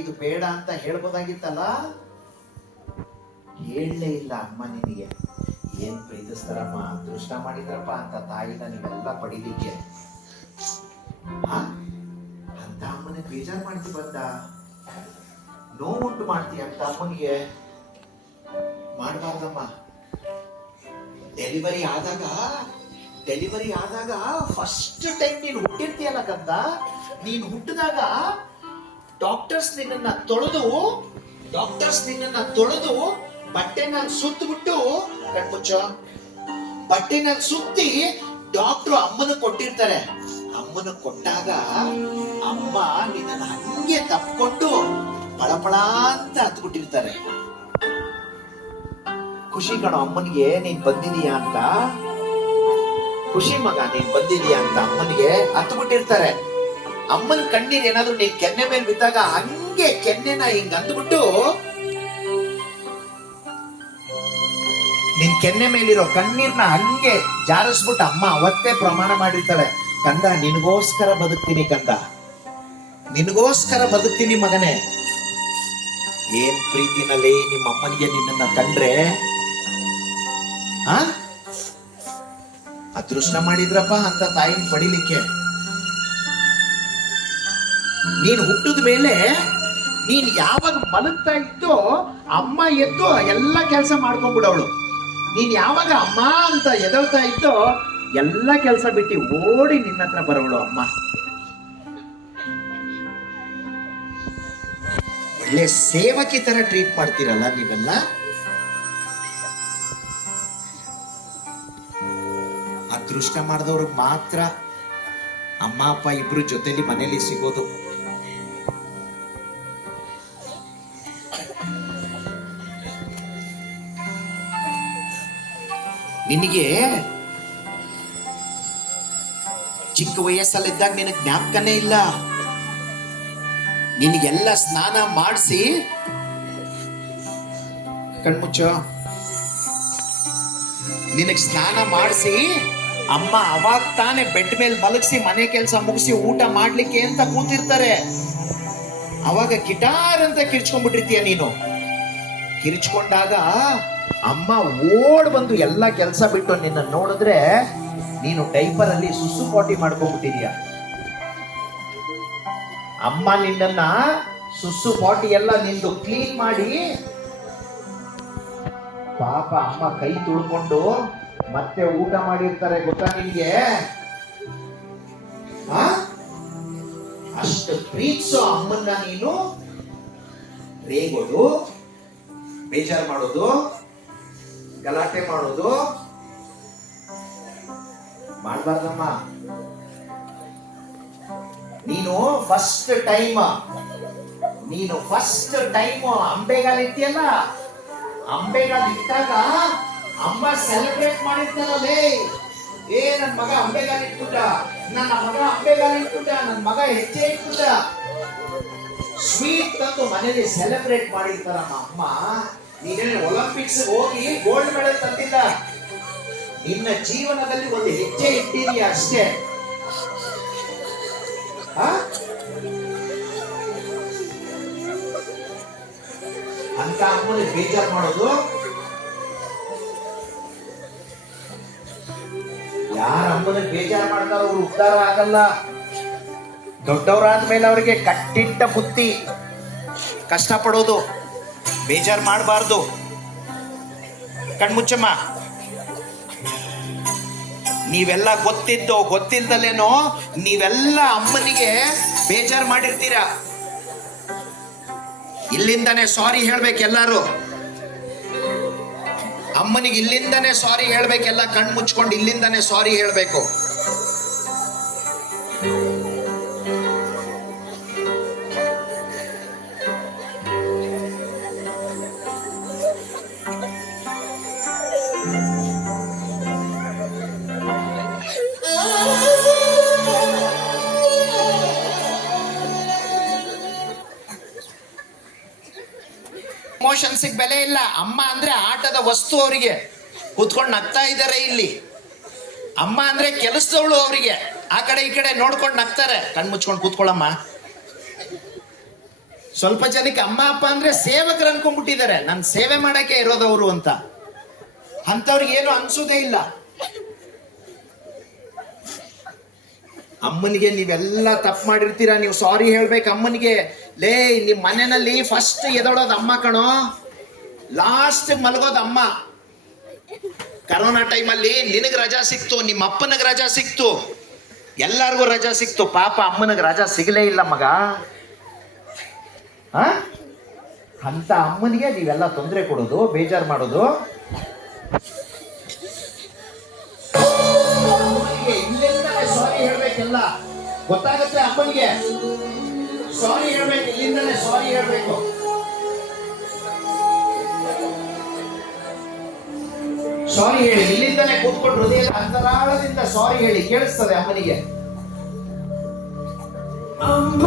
ಇದು ಬೇಡ ಅಂತ ಹೇಳ್ಬೋದಾಗಿತ್ತಲ್ಲ, ಹೇಳಲೇ ಇಲ್ಲ ಅಮ್ಮ. ನಿನಗೆ ಏನ್ ಪ್ರೀತಿಸ್ತಾರಮ್ಮ, ಅದೃಷ್ಟ ಮಾಡಿದ್ರಪ್ಪ ಅಂತ ತಾಯಿನ ನೀವೆಲ್ಲ ಪಡಿಲಿಕ್ಕೆ. ಅಂತ ಅಮ್ಮನ ಬೇಜಾರು ಮಾಡ್ತಿ ಬಂದ, ನೋವುಂಟು ಮಾಡ್ತಿ ಅಂತ ಅಮ್ಮನಿಗೆ ಮಾಡಬಾರ್ದಮ್ಮ. ಡೆಲಿವರಿ ಆದಾಗ ಫಸ್ಟ್ ಟೈಮ್ ನೀನು ಹುಟ್ಟಿರ್ತೀಯಲ್ಲ ಕಂದ, ನೀನು ಹುಟ್ಟಿದಾಗ ಡಾಕ್ಟರ್ಸ್ ನಿನ್ನನ್ನ ತೊಳೆದು ಬಟ್ಟೆನಲ್ಲಿ ಸುತ್ತಬಿಟ್ಟು, ಕಣ್ಮುಚ್ಚ, ಬಟ್ಟೆನಲ್ಲಿ ಸುತ್ತಿ ಡಾಕ್ಟರ್ ಅಮ್ಮನ ಕೊಟ್ಟಿರ್ತಾರೆ. ಅಮ್ಮನ ಕೊಟ್ಟಾಗ ಅಮ್ಮ ನಿನ್ನ ಹಂಗೆ ತಪ್ಕೊಂಡು ಪಳಪಳ ಅಂತ ಹತ್ಬಿಟ್ಟಿರ್ತಾರೆ. ಖುಷಿ ಕಣೋ ಅಮ್ಮನಿಗೆ ನೀನ್ ಬಂದಿದೀಯಾ ಅಂತ, ಖುಷಿ ಮಗ ನೀನ್ ಬಂದಿದೀಯಾ ಅಂತ ಅಮ್ಮನಿಗೆ ಹತ್ಬಿಟ್ಟಿರ್ತಾರೆ. ಅಮ್ಮನ ಕಣ್ಣೀರ್ ಏನಾದ್ರು ನೀನ್ ಕೆನ್ನೆ ಮೇಲೆ ಬಿದ್ದಾಗ ಹಂಗೆ ಕೆನ್ನೆನ ಹಿಂಗ್ ಅಂದ್ಬಿಟ್ಟು ನಿನ್ ಕೆನ್ನೆ ಮೇಲಿರೋ ಕಣ್ಣೀರ್ನ ಹಂಗೆ ಜಾರಿಸ್ಬಿಟ್ಟು ಅಮ್ಮ ಅವತ್ತೇ ಪ್ರಮಾಣ ಮಾಡಿರ್ತಾಳೆ, ಕಂದ ನಿನಗೋಸ್ಕರ ಬದುಕ್ತೀನಿ, ಕಂದ ನಿನಗೋಸ್ಕರ ಬದುಕ್ತೀನಿ ಮಗನೇ. ಏನ್ ಪ್ರೀತಿನಲ್ಲಿ ನಿಮ್ಮ ಅಮ್ಮನಿಗೆ ನಿನ್ನನ್ನ ಕಂಡ್ರೆ ಅದೃಷ್ಟ ಮಾಡಿದ್ರಪ್ಪ ಅಂತ ತಾಯಿನ ಪಡಿಲಿಕ್ಕೆ. ನೀನ್ ಹುಟ್ಟಿದ ಮೇಲೆ ನೀನ್ ಯಾವಾಗ ಮಲಗ್ತಾ ಇದ್ದೋ ಅಮ್ಮ ಎದ್ದು ಎಲ್ಲ ಕೆಲಸ ಮಾಡ್ಕೊಂಡ್ಬಿಡವಳು. ನೀನ್ ಯಾವಾಗ ಅಮ್ಮ ಅಂತ ಎದಳ್ತಾ ಇದ್ದೋ ಎಲ್ಲ ಕೆಲಸ ಬಿಟ್ಟು ಓಡಿ ನಿನ್ನ ಹತ್ರ ಬರೋಳು ಅಮ್ಮ. ಒಳ್ಳೆ ಸೇವಕಿ ತರ ಟ್ರೀಟ್ ಮಾಡ್ತೀರಲ್ಲ ನೀವೆಲ್ಲ. ಅದೃಷ್ಟ ಮಾಡಿದವ್ರಿಗೆ ಮಾತ್ರ ಅಮ್ಮ ಅಪ್ಪ ಇಬ್ರು ಜೊತೆಲಿ ಮನೇಲಿ ಸಿಗೋದು. ನಿನಗೆ ಚಿಕ್ಕ ವಯಸ್ಸಲ್ಲಿದ್ದಾಗ ನಿನಗೆ ಜ್ಞಾಪಕನೇ ಇಲ್ಲ. ನಿನಗೆಲ್ಲ ಸ್ನಾನ ಮಾಡಿಸಿ, ಕಣ್ಮುಚ್ಚ, ನಿನಗೆ ಸ್ನಾನ ಮಾಡಿಸಿ ಅಮ್ಮ ಅವಾಗ ತಾನೇ ಬೆಡ್ ಮೇಲೆ ಮಲಗಿಸಿ ಮನೆ ಕೆಲಸ ಮುಗಿಸಿ ಊಟ ಮಾಡ್ಲಿಕ್ಕೆ ಅಂತ ಕೂತಿರ್ತಾರೆ. ಅವಾಗ ಗಿಟಾರ್ ಅಂತ ಕಿರ್ಚ್ಕೊಂಡ್ಬಿಟ್ಟಿರ್ತೀಯ ನೀನು. ಕಿರ್ಚ್ಕೊಂಡಾಗ ಅಮ್ಮ ಓಡ್ ಬಂದು ಎಲ್ಲ ಕೆಲಸ ಬಿಟ್ಟು ನಿನ್ನ ನೋಡಿದ್ರೆ ನೀನು ಡೈಪರ್ ಅಲ್ಲಿ ಸುಸು ಪಾಟಿ ಮಾಡ್ಕೊಂಡ್ಬಿಟ್ಟಿದೀಯ. ಅಮ್ಮ ನಿನ್ನ ಸುಸು ಪಾಟಿ ಎಲ್ಲ ನಿಂದು ಕ್ಲೀನ್ ಮಾಡಿ, ಪಾಪ ಅಮ್ಮ ಕೈ ತುಳ್ಕೊಂಡು ಮತ್ತೆ ಊಟ ಮಾಡಿರ್ತಾರೆ, ಗೊತ್ತಾ ನಿನ್ಗೆ? ಅಷ್ಟು ಪ್ರೀತಿಸೋ ಅಮ್ಮನ್ನ ನೀನು ರೇಗೋದು, ಬೇಜಾರು ಮಾಡೋದು, ಗಲಾಟೆ ಮಾಡೋದು ಮಾಡಬಾರ್ದಮ್ಮ. ನೀನು ಫಸ್ಟ್ ಟೈಮ್ ಅಂಬೆಗಾಲ ಇಟ್ಟಿಯಲ್ಲ, ಅಂಬೆಗಾಲ ಇಟ್ಟಾಗ ಅಮ್ಮ ಸೆಲೆಬ್ರೇಟ್ ಮಾಡಿರ್ತಾರಲ್ಲೇ, ಏ ನನ್ ಮಗ ಅಂಬೆಗಾಲ ಇಟ್ಬಿಟ್ಟ, ನನ್ನ ಮಗ ಹೆಜ್ಜೆ ಇಟ್ಬಿಟ್ಟ, ಸ್ವೀಟ್ ತಂದು ಮನೇಲಿ ಸೆಲೆಬ್ರೇಟ್ ಮಾಡಿರ್ತಾರಮ್ಮ ಅಮ್ಮ. ನೀನೇನೆ ಒಲಿಂಪಿಕ್ಸ್ ಹೋಗಿ ಗೋಲ್ಡ್ ಮೆಡಲ್ ತಂದಿಲ್ಲ, ನಿನ್ನ ಜೀವನದಲ್ಲಿ ಒಂದು ಹೆಜ್ಜೆ ಇಟ್ಟಿದೀಯ ಅಷ್ಟೇ. ಅಂತ ಅಮ್ಮನ ಬೇಜಾರು ಮಾಡೋದು. ಯಾರ ಅಮ್ಮನ ಬೇಜಾರು ಮಾಡ್ತಾರೋ ಅವ್ರು ಉದ್ಧಾರ ಆಗಲ್ಲ. ದೊಡ್ಡವರಾದ್ಮೇಲೆ ಅವರಿಗೆ ಕಟ್ಟಿಟ್ಟ ಬುತ್ತಿ, ಕಷ್ಟಪಡೋದು, ಬೇಜಾರು ಮಾಡಬಾರ್ದು. ಕಣ್ಮುಚ್ಚಮ್ಮ, ನೀವೆಲ್ಲ ಗೊತ್ತಿದ್ದೋ ಗೊತ್ತಿಲ್ದಲೇನೋ ನೀವೆಲ್ಲ ಅಮ್ಮನಿಗೆ ಬೇಜಾರು ಮಾಡಿರ್ತೀರ. ಇಲ್ಲಿಂದಾನೆ ಸಾರಿ ಹೇಳ್ಬೇಕು ಎಲ್ಲಾರು. ಅಮ್ಮನಿಗೆ ಇಲ್ಲಿಂದಾನೆ ಸಾರಿ ಹೇಳ್ಬೇಕೆಲ್ಲ, ಕಣ್ ಮುಚ್ಕೊಂಡು ಇಲ್ಲಿಂದಾನೆ ಸಾರಿ ಹೇಳ್ಬೇಕು. ಇಮೋಷನ್ಸಿಗೆ ಬೆಲೆ ಇಲ್ಲ. ಅಮ್ಮ ಅಂದ್ರೆ ಆಟದ ವಸ್ತು, ಅವರಿಗೆ ಕೂತ್ಕೊಂಡು ನಗ್ತಾ ಇದ್ದಾರೆ ಇಲ್ಲಿ. ಅಮ್ಮ ಅಂದ್ರೆ ಕೆಲಸದವಳು, ಅವರಿಗೆ ಆ ಕಡೆ ಈ ಕಡೆ ನೋಡ್ಕೊಂಡು ನಗ್ತಾರೆ. ಕಣ್ ಮುಚ್ಕೊಂಡು ಕೂತ್ಕೊಳ್ಳಮ್ಮ, ಸ್ವಲ್ಪ ಜನಕ್ಕೆ ಅಮ್ಮ ಅಪ್ಪ ಅಂದ್ರೆ ಸೇವಕರು ಅನ್ಕೊಂಡ್ಬಿಟ್ಟಿದ್ದಾರೆ, ನನ್ ಸೇವೆ ಮಾಡಕ್ಕೆ ಇರೋದವ್ರು ಅಂತ. ಅಂತವ್ರಿಗೆ ಏನು ಅನ್ಸೋದೇ ಇಲ್ಲ. ಅಮ್ಮನಿಗೆ ನೀವೆಲ್ಲ ತಪ್ಪು ಮಾಡಿರ್ತೀರಾ, ನೀವು ಸಾರಿ ಹೇಳ್ಬೇಕು ಅಮ್ಮನಿಗೆ. ಲೇ, ನಿಮ್ ಮನೆಯಲ್ಲಿ ಫಸ್ಟ್ ಎದೊಳೋದು ಅಮ್ಮ ಕಣೋ, ಲಾಸ್ಟ್ ಮಲಗೋದು ಅಮ್ಮ. ಕರೋನಾ ಟೈಮಲ್ಲಿ ನಿನಗ್ ರಜಾ ಸಿಕ್ತು, ನಿಮ್ಮ ಅಪ್ಪನಿಗೆ ರಜಾ ಸಿಕ್ತು, ಎಲ್ಲಾರ್ಗೂ ರಜಾ ಸಿಕ್ತು. ಪಾಪ ಅಮ್ಮನಿಗೆ ರಜಾ ಸಿಗಲೇ ಇಲ್ಲ ಮಗ. ಅಂತ ಅಮ್ಮನಿಗೆ ನೀವೆಲ್ಲ ತೊಂದರೆ ಕೊಡೋದು, ಬೇಜಾರು ಮಾಡೋದು. ಇಲ್ಲಿಂದಲೇ ಸಾರಿ ಹೇಳ್ಬೇಕೆಲ್ಲ ಗೊತ್ತಾಗುತ್ತೆ ಅಮ್ಮನಿಗೆ. ಸಾರಿ ಹೇಳ್ಬೇಕು, ಇಲ್ಲಿಂದಲೇ ಸಾರಿ ಹೇಳ್ಬೇಕು. ಸಾರಿ ಹೇಳಿ, ಇಲ್ಲಿಂದಲೇ ಕೂತ್ಕೊಂಡು ಹೃದಯದ ಅಂತರಾಳದಿಂದ ಸಾರಿ ಹೇಳಿ, ಕೇಳಿಸ್ತದೆ ಅಮ್ಮನಿಗೆ. ಅಮ್ಮ